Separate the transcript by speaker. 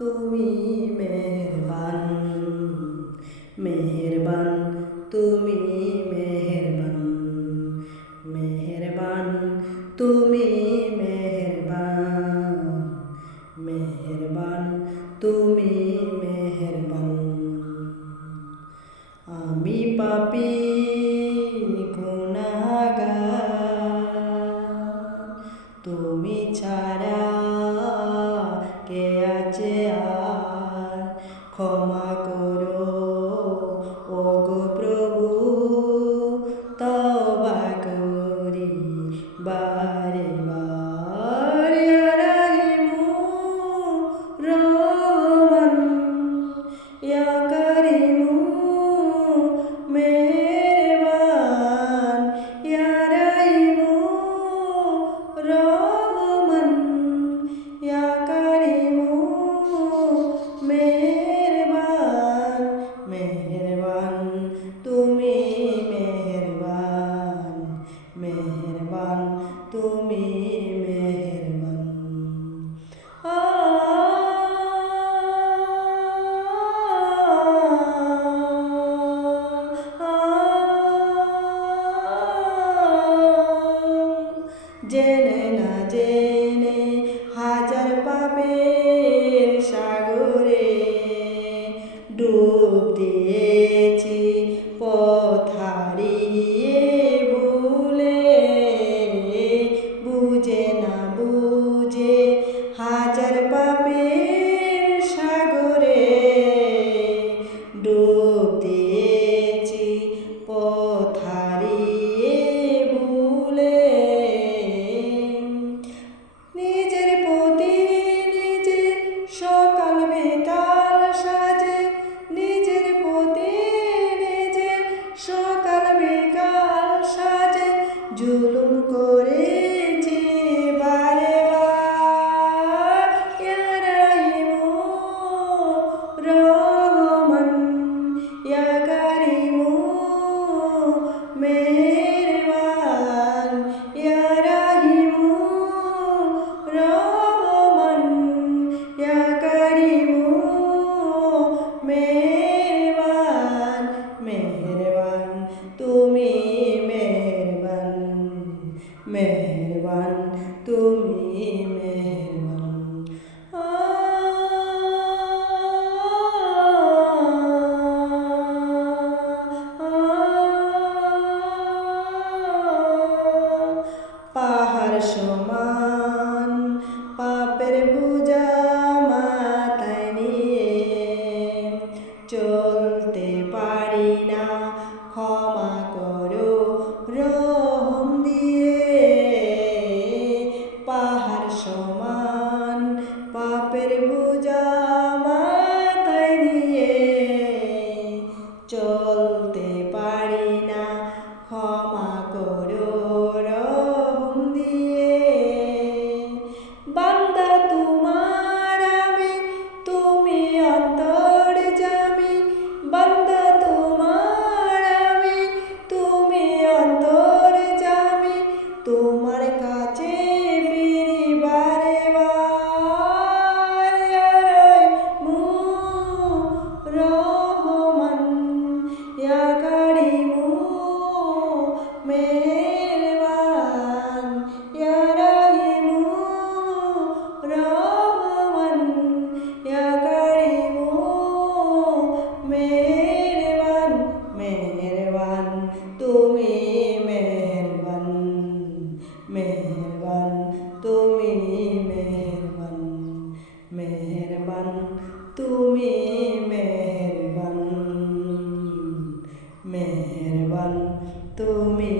Speaker 1: তুমি মেহরবান মেহরবান তুমি মেহরবান মেহরবান তুমি মেহরবান মেহরবান তুমি মেহরবান। আমি পাপী Guru. জেনে না জেনে হাজার পাপের সাগরে ডুব দিয়ে জুলুম করেছে বারে রহমান ইয়া কারিমু মেহ 美 মেহরবান তুমি